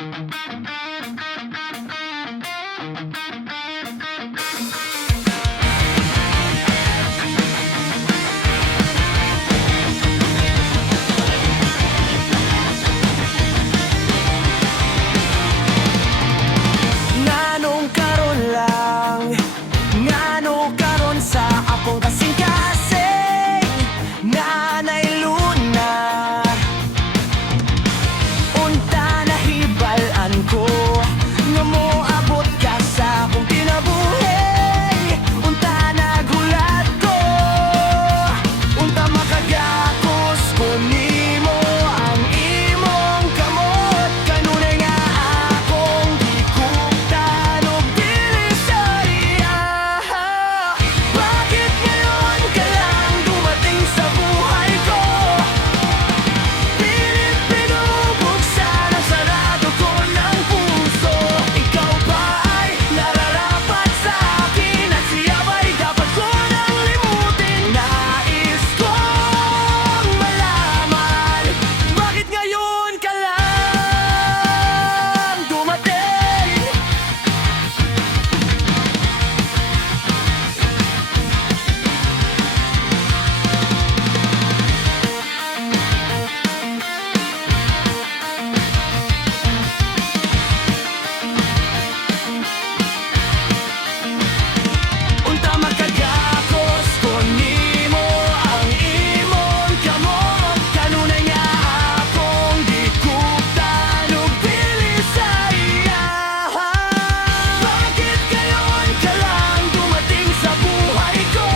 Nganong karon lang, ngano karon sa akong kasing-kasing Nanay Luna, unta nahibalan ko nga moabot ka sa akong kinabuhi. Unta nagulat ko, unta makagakos ko nimo ang imong kamot. Kanunay nga akong gikuptan og dili sa iya. Bakit ngayon ka lang dumating sa buhay ko? Pilit binubuksan ang sarado ko ng puso. Ikaw ba ay nararapat sa akin at siya ba'y dapat ko nang limutin? Nais kong malaman, bakit ngayon ka lang dumating? Unta makagakos ko nimo ang imong kamot. Kanunay nga akong gikuptan og dili sa iya. Bakit ngayon ka lang dumating sa buhay ko?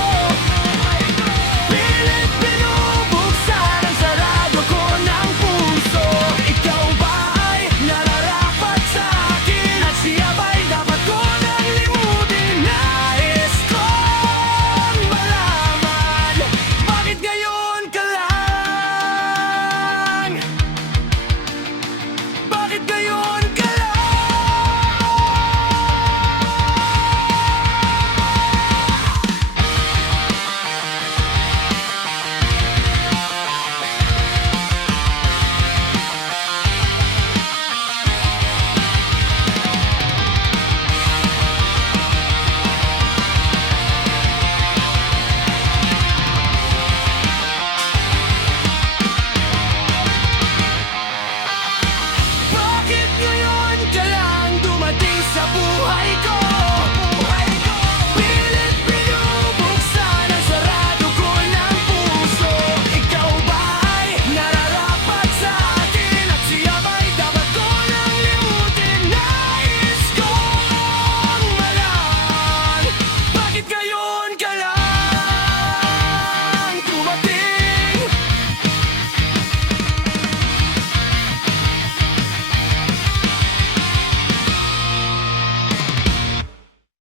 Pilit binubuksan ang sarado ko ng puso. Ikaw ba ay nararapat sa akin at siya ba'y dapat ko nang limutin? Nais kong malaman, bakit ngayon ka lang? Bakit ngayon